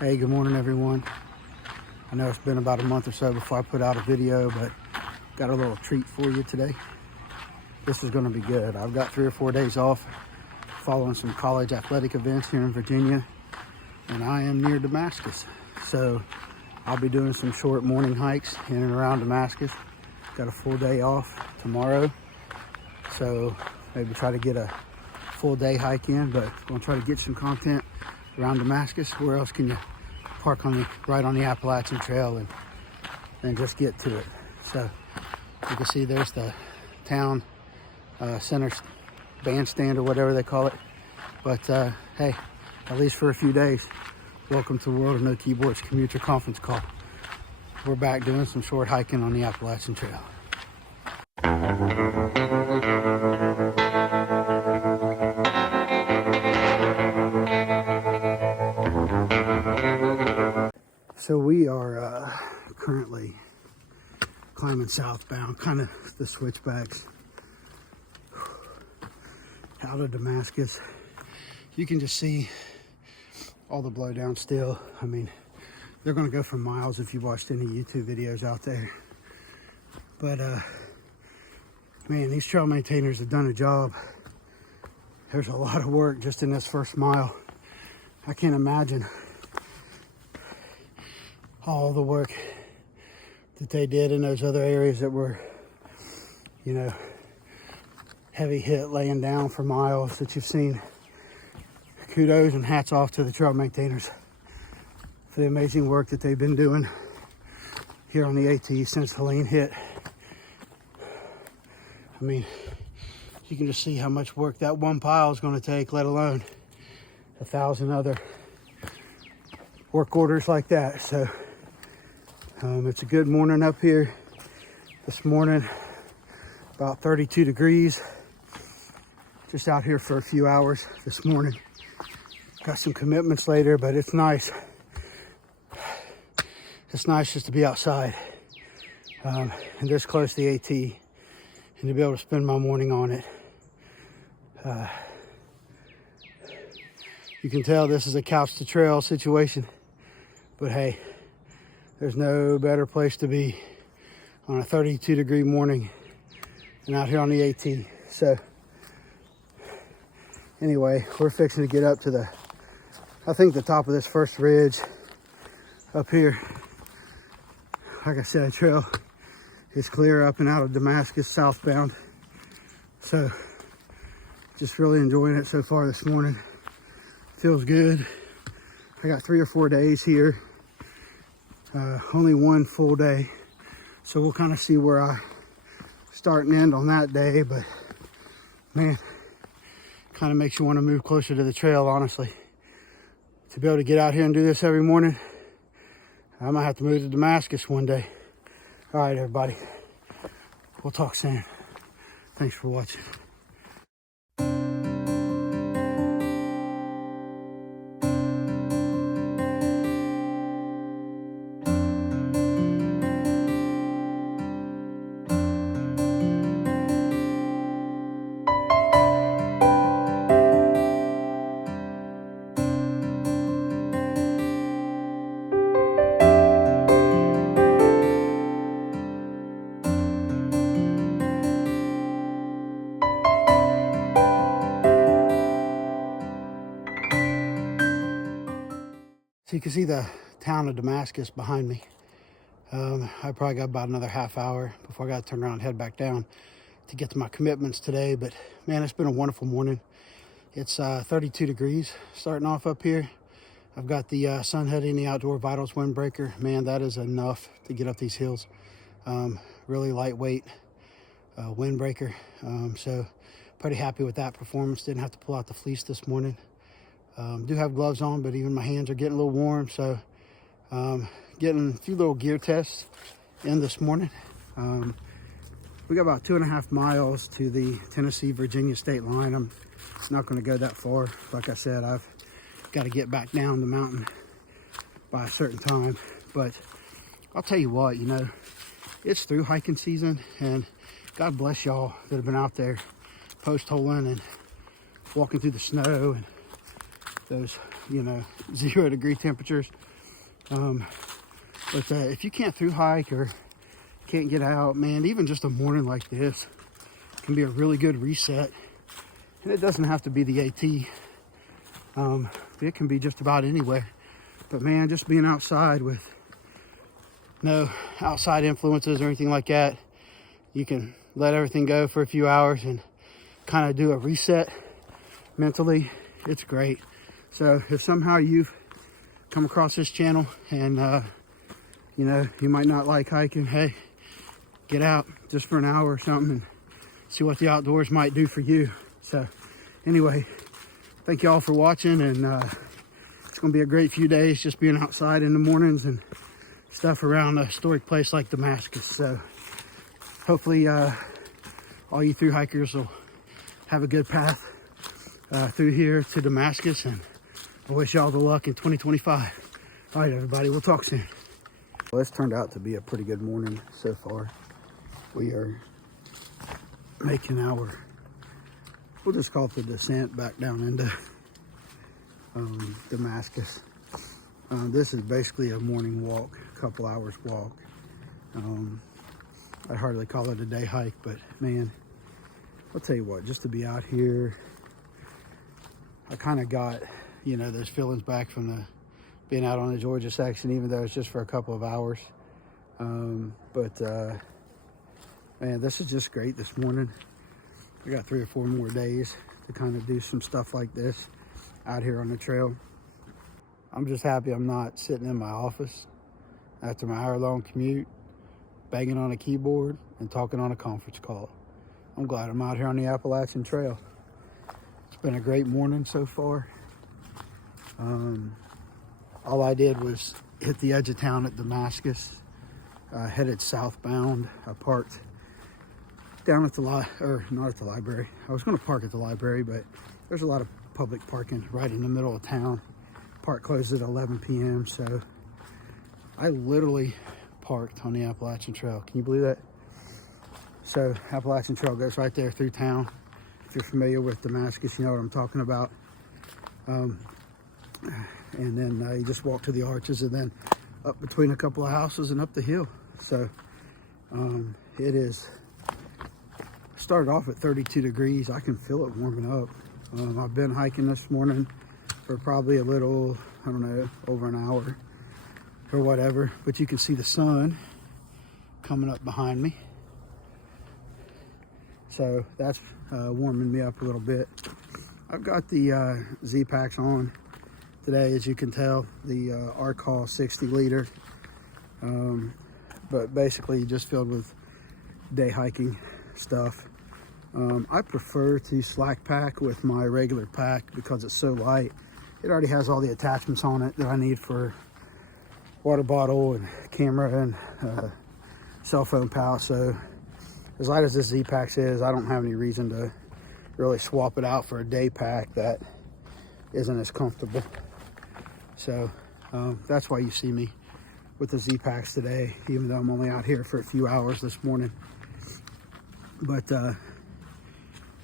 Hey, good morning everyone. I know it's been about a month or so before I put out a video, but got a little treat for you today. This is going to be good. I've got 3 or 4 days off following some college athletic events here in Virginia, and I am near Damascus. So I'll be doing some short morning hikes in and around Damascus. Got a full day off tomorrow, so maybe try to get a full day hike in, but I'm going to try to get some content around Damascus. Where else can you park right on the Appalachian Trail and just get to it? So you can see there's the town center bandstand or whatever they call it. But hey, at least for a few days, welcome to the World of No Keyboards Commuter Conference Call. We're back doing some short hiking on the Appalachian Trail. So we are currently climbing southbound, kind of the switchbacks out of Damascus. You can just see all the blowdown still. I mean, they're going to go for miles if you watched any YouTube videos out there. But man, these trail maintainers have done a job. There's a lot of work just in this first mile. I can't imagine all the work that they did in those other areas that were, you know, heavy hit, laying down for miles that you've seen. Kudos and hats off to the trail maintainers for the amazing work that they've been doing here on the AT since Helene hit. I mean, you can just see how much work that one pile is going to take, let alone 1,000 other work orders like that. So it's a good morning up here this morning, about 32 degrees. Just out here for a few hours this morning. Got some commitments later, but it's nice. It's nice just to be outside and this close to the AT and to be able to spend my morning on it. You can tell this is a couch to trail situation, but hey, there's no better place to be on a 32 degree morning than out here on the AT. So anyway, we're fixing to get up to I think the top of this first ridge up here. Like I said, the trail is clear up and out of Damascus southbound. So just really enjoying it so far this morning. Feels good. I got 3 or 4 days here. Only one full day. So we'll kind of see where I start and end on that day. But man, kind of makes you want to move closer to the trail, honestly. To be able to get out here and do this every morning, I might have to move to Damascus one day. All right, everybody. We'll talk soon. Thanks for watching. So you can see the town of Damascus behind me. I probably got about another half hour before I got to turn around and head back down to get to my commitments today. But man, it's been a wonderful morning. It's 32 degrees starting off up here. I've got the Sun Heading, the Outdoor Vitals windbreaker. Man, that is enough to get up these hills. Really lightweight windbreaker. So pretty happy with that performance. Didn't have to pull out the fleece this morning. Do have gloves on, but even my hands are getting a little warm. So getting a few little gear tests in this morning. We got about 2.5 miles to the Tennessee-Virginia state line. I'm not going to go that far. Like I said, I've got to get back down the mountain by a certain time. But I'll tell you what, you know, it's through hiking season, and God bless y'all that have been out there post-holing and walking through the snow and those you know, 0-degree temperatures. But if you can't through hike or can't get out, man, even just a morning like this can be a really good reset. And it doesn't have to be the AT. It can be just about anywhere. But man, just being outside with no outside influences or anything like that, you can let everything go for a few hours and kind of do a reset mentally. It's great. So if somehow you've come across this channel and you know, you might not like hiking, hey, get out just for an hour or something and see what the outdoors might do for you. So anyway, thank you all for watching, and it's gonna be a great few days just being outside in the mornings and stuff around a historic place like Damascus. So hopefully all you through hikers will have a good path through here to Damascus, and I wish y'all the luck in 2025. All right, everybody, we'll talk soon. Well, this turned out to be a pretty good morning so far. We are making our, we'll just call it the descent back down into Damascus. This is basically a morning walk, a couple hours walk. I hardly call it a day hike, but man, I'll tell you what, just to be out here, I kind of got, you know, those feelings back from the being out on the Georgia section, even though it's just for a couple of hours. Man, this is just great this morning. I got 3 or 4 more days to kind of do some stuff like this out here on the trail. I'm just happy I'm not sitting in my office after my hour-long commute, banging on a keyboard and talking on a conference call. I'm glad I'm out here on the Appalachian Trail. It's been a great morning so far. All I did was hit the edge of town at Damascus, headed southbound. I parked down at the not at the library. I was going to park at the library, but there's a lot of public parking right in the middle of town. Park closes at 11 p.m. So I literally parked on the Appalachian Trail. Can you believe that? So Appalachian Trail goes right there through town. If you're familiar with Damascus, you know what I'm talking about. And then you just walk to the arches and then up between a couple of houses and up the hill. So it is started off at 32 degrees. I can feel it warming up. I've been hiking this morning for probably a little, I don't know, over an hour or whatever, but you can see the sun coming up behind me. So that's warming me up a little bit. I've got the Z-Packs on today, as you can tell, the Arcall 60 liter, but basically just filled with day hiking stuff. I prefer to slack pack with my regular pack because it's so light. It already has all the attachments on it that I need for water bottle and camera and cell phone pouch. So as light as this Z-Packs is, I don't have any reason to really swap it out for a day pack that isn't as comfortable. So that's why you see me with the Z-Packs today, even though I'm only out here for a few hours this morning. But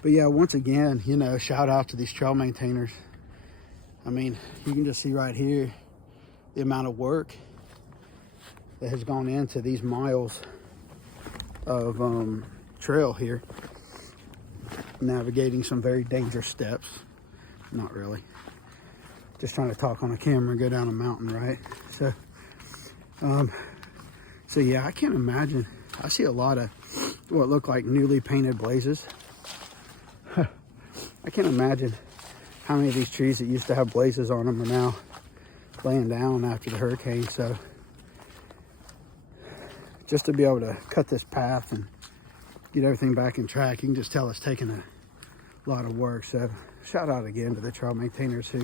yeah, once again, you know, shout out to these trail maintainers. I mean, you can just see right here the amount of work that has gone into these miles of trail here, navigating some very dangerous steps. Not really, just trying to talk on a camera and go down a mountain, right? So yeah, I can't imagine. I see a lot of what look like newly painted blazes. I can't imagine how many of these trees that used to have blazes on them are now laying down after the hurricane. So just to be able to cut this path and get everything back in track, you can just tell it's taken a lot of work. So shout out again to the trail maintainers who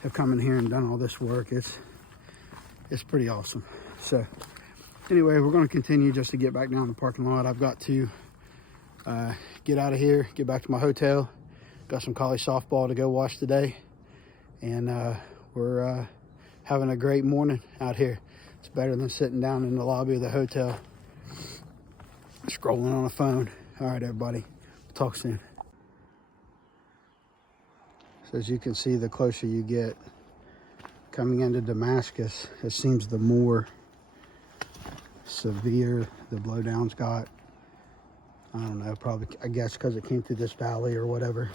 have come in here and done all this work. It's pretty awesome. So anyway, we're going to continue just to get back down the parking lot. I've got to get out of here, get back to my hotel. Got some college softball to go watch today. And we're having a great morning out here. It's better than sitting down in the lobby of the hotel, scrolling on a phone. All right, everybody. Talk soon. So as you can see, the closer you get coming into Damascus, it seems the more severe the blowdowns got. I don't know, probably, I guess because it came through this valley or whatever.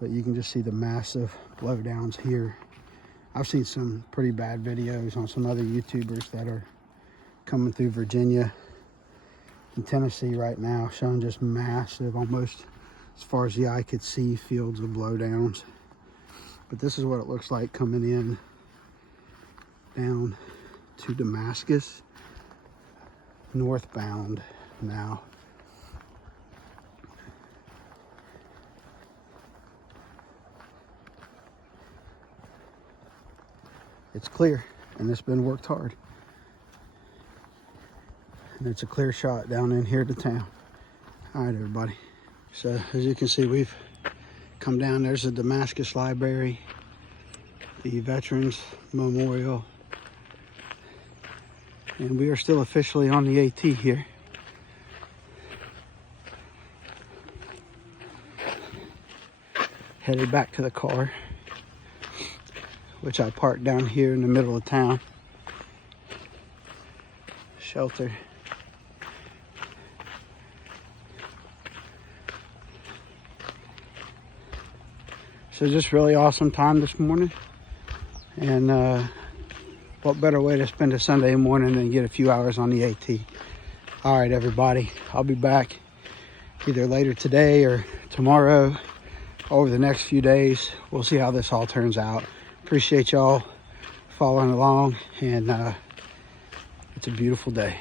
But you can just see the massive blowdowns here. I've seen some pretty bad videos on some other YouTubers that are coming through Virginia and Tennessee right now, showing just massive, almost as far as the eye could see, fields of blowdowns. But this is what it looks like coming in down to Damascus, northbound now. It's clear, and it's been worked hard. And it's a clear shot down in here to town. All right, everybody. So as you can see, we've come down. There's the Damascus Library, the Veterans Memorial, and we are still officially on the AT here. Headed back to the car, which I parked down here in the middle of town. Shelter. So just really awesome time this morning. And what better way to spend a Sunday morning than get a few hours on the AT. All right, everybody. I'll be back either later today or tomorrow, over the next few days. We'll see how this all turns out. Appreciate y'all following along, and it's a beautiful day.